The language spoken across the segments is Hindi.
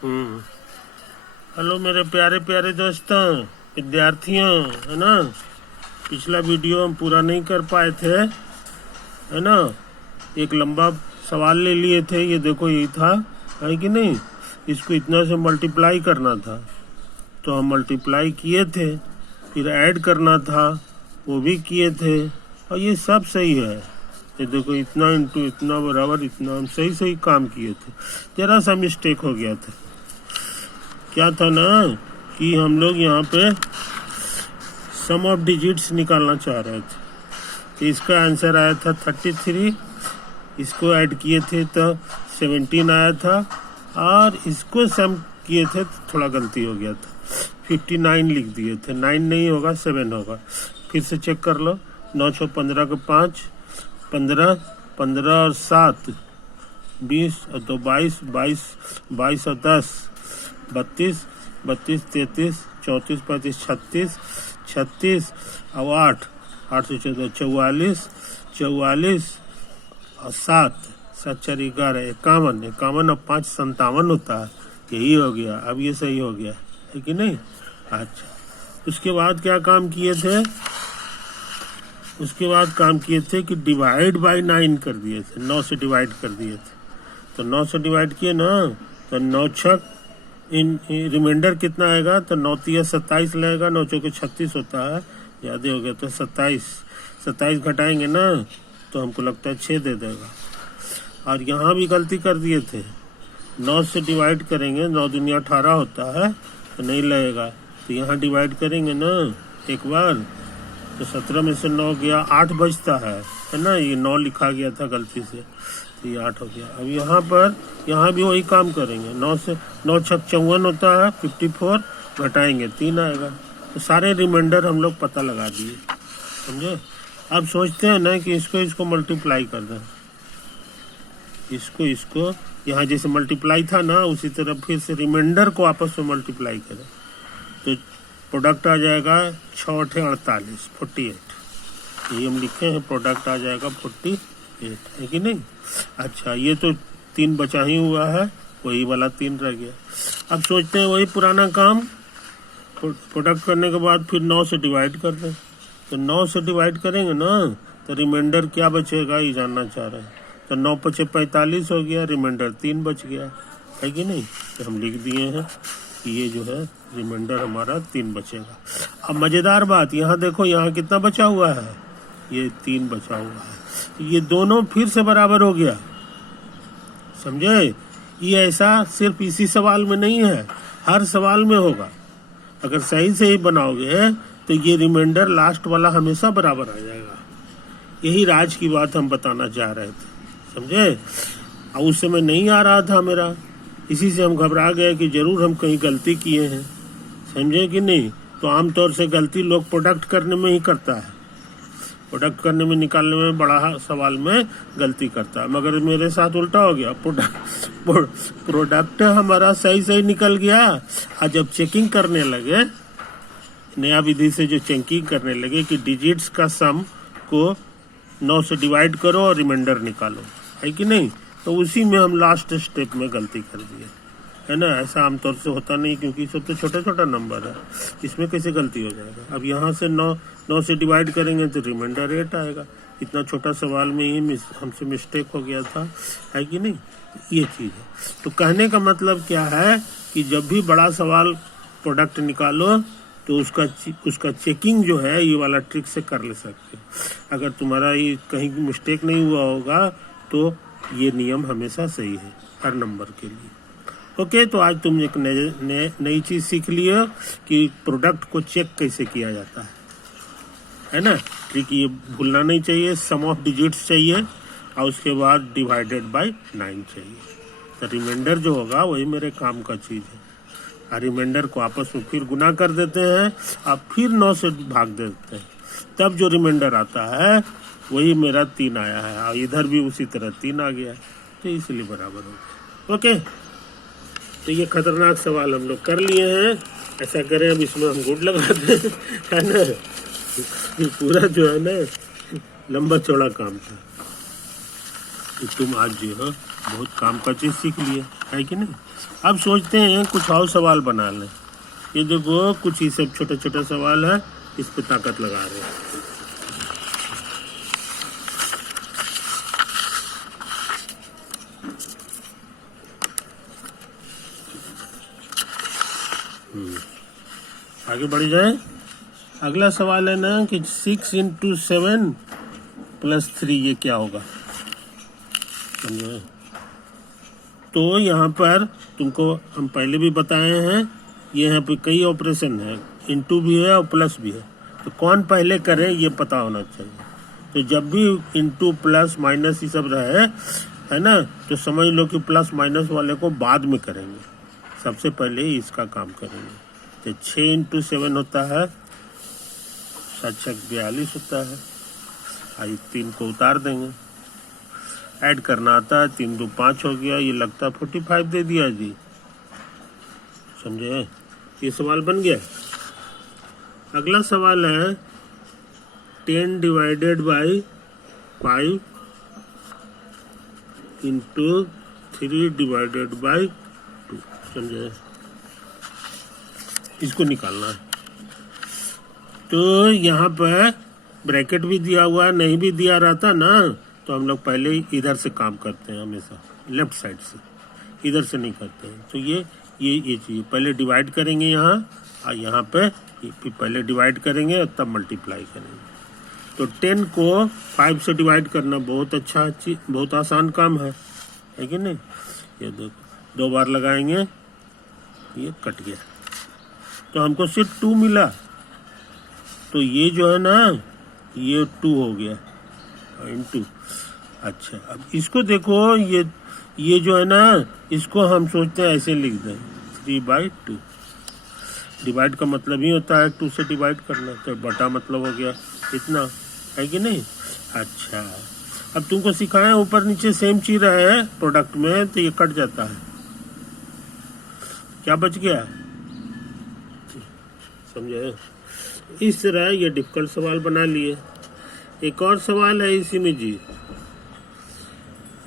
हम्म। हेलो मेरे प्यारे प्यारे दोस्तों, विद्यार्थियों, है ना। पिछला वीडियो हम पूरा नहीं कर पाए थे, है ना। एक लंबा सवाल ले लिए थे, ये देखो यही था, है कि नहीं। इसको इतना से मल्टीप्लाई करना था, तो हम मल्टीप्लाई किए थे। फिर ऐड करना था, वो भी किए थे, और ये सब सही है। ये देखो इतना इंटू इतना बराबर इतना, हम सही सही काम किए थे। जरा सा मिस्टेक हो गया था। क्या था ना कि हम लोग यहाँ पे सम ऑफ डिजिट्स निकालना चाह रहे थे, तो इसका आंसर आया था 33। इसको ऐड किए थे तो 17 आया था, और इसको सम किए थे तो थोड़ा गलती हो गया था, 59 लिख दिए थे। 9 नहीं होगा, 7 होगा। फिर से चेक कर लो। 9 6 15 के 5, 15, 15 और 7 20 और 2 22, 22 22 और 10 32, 32 33 34 35 36 36 और 8 8 से 14 44 44 और 7 7 4 11 51 51 और 5 57 होता है। यही हो गया। अब ये सही हो गया है कि नहीं। अच्छा, उसके बाद क्या काम किए थे? उसके बाद काम किए थे कि डिवाइड बाय 9 कर दिए थे। 9 से डिवाइड कर दिए थे, तो 9 से डिवाइड किए ना, तो 9 छक इन रिमाइंडर कितना आएगा, तो 9 3 27 लगेगा। 9 चौके 36 होता है, याद हो गया। तो 27 घटाएंगे ना, तो हमको लगता है 6 दे देगा। और यहाँ भी गलती कर दिए थे। 9 से डिवाइड करेंगे, 9 दुनिया 18 होता है, तो नहीं लगेगा। तो यहाँ डिवाइड करेंगे ना एक बार, तो 17 में से 9 गया, 8 बचता है ना। ये 9 लिखा गया था गलती से, तो ये 8 हो गया। अब यहाँ पर यहाँ भी वही काम करेंगे। 9 से 9 छक 54 होता है, 54 घटाएंगे 3 आएगा। तो सारे रिमाइंडर हम लोग पता लगा दिए, समझे। अब सोचते हैं ना कि इसको मल्टीप्लाई कर दें। इसको यहाँ जैसे मल्टीप्लाई था ना, उसी तरह फिर से रिमाइंडर को आपस में मल्टीप्लाई करें, तो प्रोडक्ट आ जाएगा 6 8 48 48। ये हम लिखे हैं, प्रोडक्ट आ जाएगा 48, है कि नहीं। अच्छा, ये तो 3 बचा ही हुआ है, वही वाला 3 रह गया। अब सोचते हैं वही पुराना काम, प्रोडक्ट करने के बाद फिर 9 से डिवाइड कर दें। तो 9 से डिवाइड करेंगे ना, तो रिमाइंडर क्या बचेगा ये जानना चाह रहे हैं। तो 9 5 45 हो गया, रिमाइंडर 3 बच गया, है कि नहीं। तो हम लिख दिए हैं कि ये जो है रिमाइंडर हमारा 3 बचेगा। अब मज़ेदार बात, यहाँ देखो, यहाँ कितना बचा हुआ है, ये 3 बचा हुआ है। ये दोनों फिर से बराबर हो गया, समझे। ये ऐसा सिर्फ इसी सवाल में नहीं है, हर सवाल में होगा। अगर सही से ही बनाओगे तो ये रिमाइंडर लास्ट वाला हमेशा बराबर आ जाएगा। यही राज की बात हम बताना चाह रहे थे, समझे। और उस समय नहीं आ रहा था मेरा, इसी से हम घबरा गए कि जरूर हम कहीं गलती किए हैं, समझे कि नहीं। तो आमतौर से गलती लोग प्रोडक्ट करने में ही करता है, प्रोडक्ट करने में, निकालने में, बड़ा सवाल में गलती करता है। मगर मेरे साथ उल्टा हो गया। प्रोडक्ट हमारा सही निकल गया, और जब चेकिंग करने लगे, नया विधि से जो चेकिंग करने लगे कि डिजिट्स का सम को 9 से डिवाइड करो और रिमाइंडर निकालो, है कि नहीं, तो उसी में हम लास्ट स्टेप में गलती कर दिए, है ना। ऐसा आमतौर से होता नहीं, क्योंकि सब तो छोटा छोटा नंबर है, इसमें कैसे गलती हो जाएगा। अब यहाँ से 9 से डिवाइड करेंगे तो रिमाइंडर 8 आएगा। इतना छोटा सवाल में ही हमसे मिस्टेक हो गया था, है कि नहीं। ये चीज़ है। तो कहने का मतलब क्या है कि जब भी बड़ा सवाल प्रोडक्ट निकालो, तो उसका चेकिंग जो है ये वाला ट्रिक से कर ले सकते हो। अगर तुम्हारा ये कहीं मिस्टेक नहीं हुआ होगा, तो ये नियम हमेशा सही है हर नंबर के लिए। ओके, तो आज तुम एक नई चीज़ सीख लियो कि प्रोडक्ट को चेक कैसे किया जाता है ना। ट्रिक ये भूलना नहीं चाहिए। सम ऑफ डिजिट्स चाहिए, और उसके बाद डिवाइडेड बाय 9 चाहिए। तो रिमाइंडर जो होगा वही मेरे काम का चीज़ है। और रिमाइंडर को आपस में फिर गुना कर देते हैं, और फिर 9 से भाग देते हैं, तब जो रिमाइंडर आता है वही मेरा 3 आया है। और इधर भी उसी तरह 3 आ गया, तो इसलिए बराबर हो गया। ओके, तो ये खतरनाक सवाल हम लोग कर लिए हैं। ऐसा करें, अब इसमें हम गुड लगा दें, है ना। पूरा जो है ना लंबा चौड़ा काम था। तुम आज जो है बहुत काम का चीज सीख लिए, है कि नहीं। अब सोचते हैं कुछ और सवाल बना लें। ये देखो कुछ ही सब छोटा छोटा सवाल है, इस पे ताकत लगा रहे हैं। आगे बढ़ जाए। अगला सवाल है ना कि 6 इंटू 7 प्लस 3 ये क्या होगा, समझे। तो यहाँ पर तुमको हम पहले भी बताए हैं, ये यहाँ पे कई ऑपरेशन है, इंटू भी है और प्लस भी है, तो कौन पहले करें ये पता होना चाहिए। तो जब भी इंटू प्लस माइनस ये सब रहे, है ना, तो समझ लो कि प्लस माइनस वाले को बाद में करेंगे, सबसे पहले इसका काम करेंगे। तो 6 इंटू 7 होता है 7 42 होता है। आई 3 को उतार देंगे, ऐड करना आता है, 3 2 5 हो गया, ये लगता है 45 दे दिया जी, समझे। ये सवाल बन गया। अगला सवाल है 10 divided by 5 into 3 divided by 2, समझे। इसको निकालना है। तो यहाँ पर ब्रैकेट भी दिया हुआ है, नहीं भी दिया रहता ना तो हम लोग पहले इधर से काम करते हैं, हमेशा लेफ्ट साइड से, इधर से नहीं करते हैं। तो ये चीज़ पहले डिवाइड करेंगे यहाँ, और यहाँ पे फिर पहले डिवाइड करेंगे और तब मल्टीप्लाई करेंगे। तो 10 को 5 से डिवाइड करना बहुत अच्छा चीज, बहुत आसान काम है कि नहीं। ये देखो 2 बार लगाएंगे, ये कट गया, तो हमको सिर्फ 2 मिला। तो ये जो है ना ये 2 हो गया इंटू। अच्छा अब इसको देखो, ये जो है ना इसको हम सोचते हैं ऐसे लिख दें 3/2। डिवाइड का मतलब ही होता है 2 से डिवाइड करना, तो बटा मतलब हो गया इतना, है कि नहीं। अच्छा अब तुमको सिखाया ऊपर नीचे सेम चीज है प्रोडक्ट में, तो ये कट जाता है, क्या बच गया, समझे। इस तरह ये डिफिकल्ट सवाल बना लिए। एक और सवाल है इसी में जी,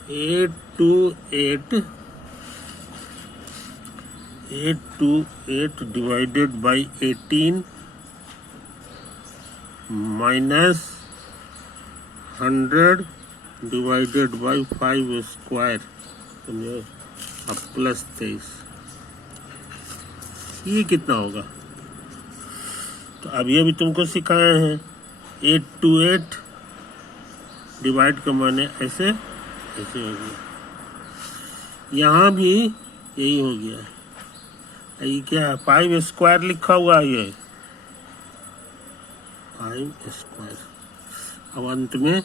8 to 8 divided by 18 minus 100 divided by 5 square, समझे, अब प्लस 23, ये कितना होगा। तो अभी अभी तुमको सिखाए हैं 8 to 8 डिवाइड का माने ऐसे ऐसे हो गया, यहाँ भी यही हो गया। ये क्या है, 5 स्क्वायर लिखा हुआ है, ये 5 स्क्वायर। अब अंत में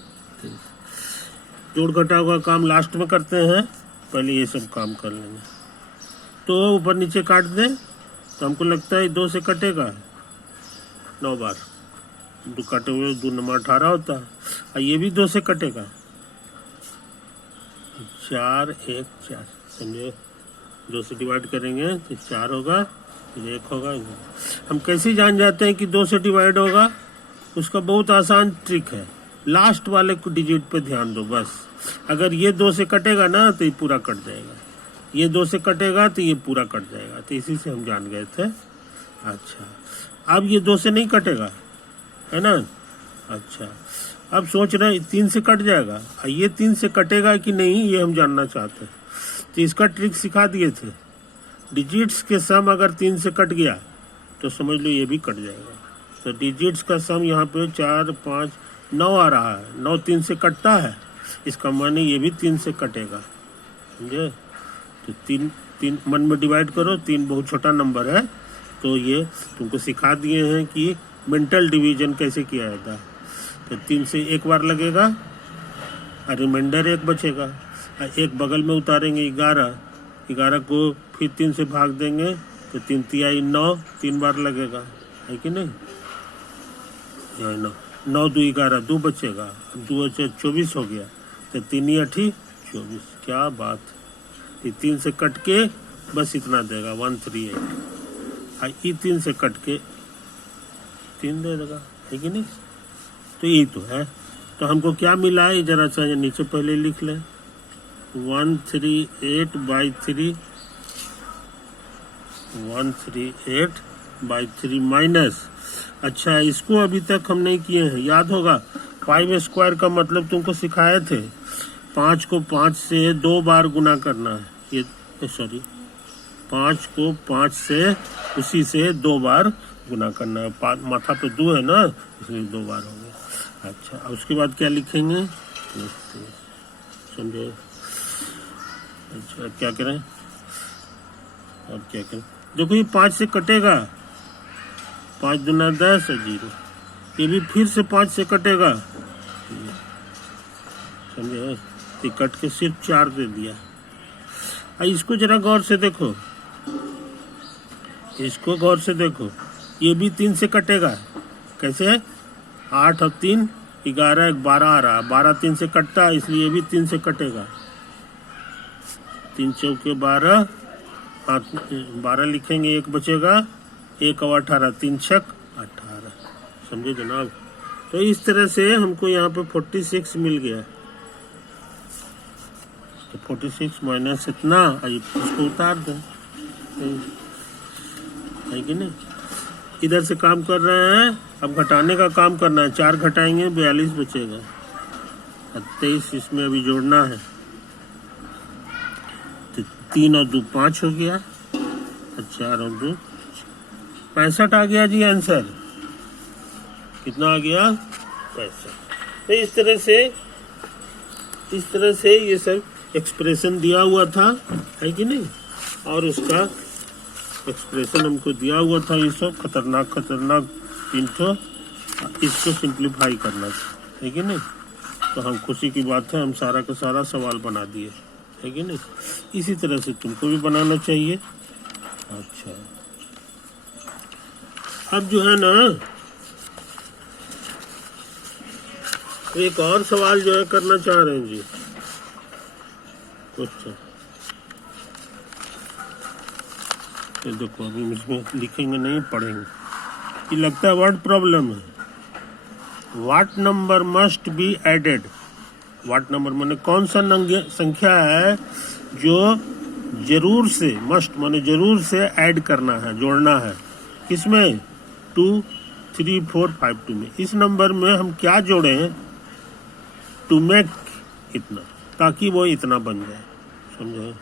जोड़ घटाव का काम लास्ट में करते हैं, पहले ये सब काम कर लेंगे। तो ऊपर नीचे काट दें, तो हमको लगता है 2 से कटेगा 9 बार, 2 कटे हुए 2 9 18 होता है, और ये भी 2 से कटेगा, 4 1 4, समझे। 2 से डिवाइड करेंगे तो 4 होगा, फिर 1 होगा। हम कैसे जान जाते हैं कि 2 से डिवाइड होगा, उसका बहुत आसान ट्रिक है, लास्ट वाले को डिजिट पे ध्यान दो बस। अगर ये 2 से कटेगा ना तो ये पूरा कट जाएगा, ये 2 से कटेगा तो ये पूरा कट जाएगा, तो इसी से हम जान गए थे। अच्छा अब ये 2 से नहीं कटेगा, है ना। अच्छा अब सोच रहे हैं 3 से कट जाएगा, ये 3 से कटेगा कि नहीं ये हम जानना चाहते हैं। तो इसका ट्रिक सिखा दिए थे, डिजिट्स के सम अगर 3 से कट गया तो समझ लो ये भी कट जाएगा। तो डिजिट्स का सम यहाँ पे 4 5 9 आ रहा है, 9 3 से कटता है, इसका माने ये भी 3 से कटेगा, समझे। तो 3 मन में डिवाइड करो, 3 बहुत छोटा नंबर है, तो ये तुमको सिखा दिए हैं कि मेंटल डिवीजन कैसे किया जाता है। तो 3 से 1 बार लगेगा और रिमाइंडर 1 बचेगा, और 1 बगल में उतारेंगे 11 को फिर 3 से भाग देंगे, तो 3 तिहाई 9 3 बार लगेगा, है कि नहीं। 9 2 11 2 बचेगा, 2 24 हो गया, तो 3 8 24, क्या बात। 3 से कट के बस इतना देगा 138, ये 3 से कट के 3 दे देगा, है कि नहीं। तो यही तो है। तो हमको क्या मिला है, जरा सा नीचे पहले लिख लें, 138/3 138/3 माइनस, अच्छा इसको अभी तक हम नहीं किए हैं, याद होगा 5 स्क्वायर का मतलब तुमको सिखाए थे, 5 को 5 से 2 बार गुना करना है, ये सॉरी 5 को 5 से उसी से 2 बार गुना करना है, माथा पे 2 है ना इसलिए 2 बार हो गया। अच्छा उसके बाद क्या लिखेंगे, समझे? अच्छा क्या करें, अब क्या करें, देखो ये 5 से कटेगा, 5 दूना 10 और 0, ये भी फिर से 5 से कटेगा, समझे? ये कट के सिर्फ 4 दे दिया। इसको जरा गौर से देखो, इसको गौर से देखो, ये भी 3 से कटेगा, कैसे है, 8 और 3 11 12 आ रहा, 12 3 से कटता है इसलिए ये भी 3 से कटेगा, 3 चौके 12, 12 लिखेंगे, 1 बचेगा, 1 और 18, 3 छक 18, समझे जनाब? तो इस तरह से हमको यहाँ पे 46 मिल गया, तो 46 माइनस इतना, इसको उतार दें, है कि नहीं? इधर से काम कर रहे हैं, अब घटाने का काम करना है, 4 घटाएंगे 42 बचेगा, 23 इसमें अभी जोड़ना है, तो 3 और 2 5 हो गया, 4 और 2 65 आ गया जी आंसर, कितना आ गया, 65। तो इस तरह से ये सब एक्सप्रेशन दिया हुआ था, है कि नहीं, और उसका एक्सप्रेशन हमको दिया हुआ था, ये सब खतरनाक 3 ठो, इसको सिंप्लीफाई करना है कि नहीं? तो हम खुशी की बात है, हम सारा का सारा सवाल बना दिए, है कि नहीं? इसी तरह से तुमको भी बनाना चाहिए। अच्छा अब जो है ना, एक और सवाल जो है करना चाह रहे हैं जी, अच्छा ये देखो अभी इसमें लिखेंगे नहीं, पढ़ेंगे, ये लगता है वर्ड प्रॉब्लम है। What number must be added, what number माने कौन सा संख्या है जो जरूर से, मस्ट माने जरूर से ऐड करना है, जोड़ना है, किसमें, 2 3 4 5 2 में। इस नंबर में हम क्या जोड़ें टू मेक इतना, ताकि वो इतना बन जाए, समझे?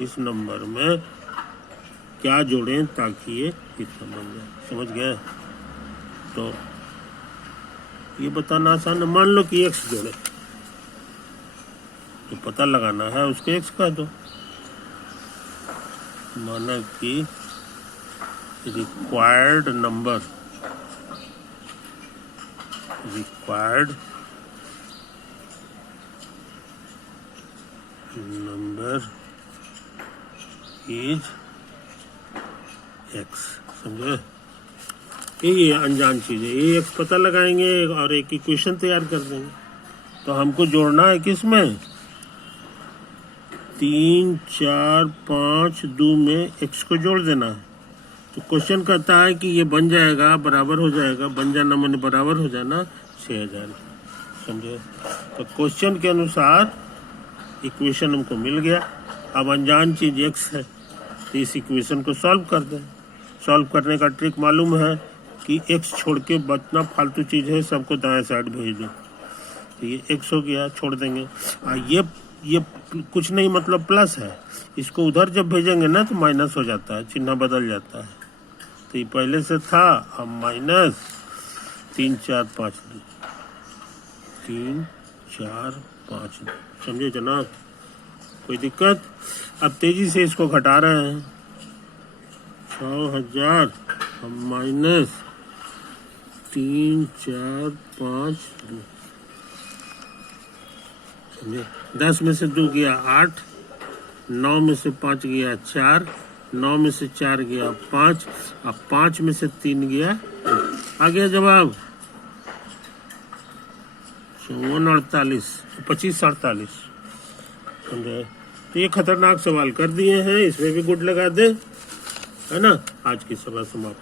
इस नंबर में क्या जोड़ें ताकि ये इतना बन जाए, समझ गए? तो ये बताना आसान है, मान लो कि x जोड़े, तो पता लगाना है उसको x कह दो, माना कि रिक्वायर्ड नंबर इज x, समझे? ये अनजान चीज है, ये x पता लगाएंगे और एक इक्वेशन तैयार कर देंगे। तो हमको जोड़ना है किसमें, 3 4 5 2 में x को जोड़ देना है। तो क्वेश्चन कहता है कि ये बन जाएगा, बराबर हो जाएगा, बन जाना मैंने बराबर हो जाना 6000, समझे? तो क्वेश्चन के अनुसार इक्वेशन हमको मिल गया। अब अनजान चीज x है, तो इस इक्वेशन को सॉल्व कर दें। सॉल्व करने का ट्रिक मालूम है कि x छोड़ के बचना फालतू चीज है, सबको दाएं साइड भेज दो, तो ये x हो गया, छोड़ देंगे। ये कुछ नहीं मतलब प्लस है, इसको उधर जब भेजेंगे ना तो माइनस हो जाता है, चिन्ह बदल जाता है। तो ये पहले से था, अब माइनस 3 4 5 2, 3 4 5 2, समझे जनाब? कोई दिक्कत? अब तेजी से इसको घटा रहे हैं, 6000 माइनस 3 4 5 2, समझे? 10 में से 2 गया 8, 9 में से 5 गया 4, 9 में से 4 गया 5, अब 5 में से 3 गया, आ गया जवाब 48, 25 48, समझे? तो ये खतरनाक सवाल कर दिए हैं, इसमें भी गुड लगा दे, है ना? आज की सभा समाप्त।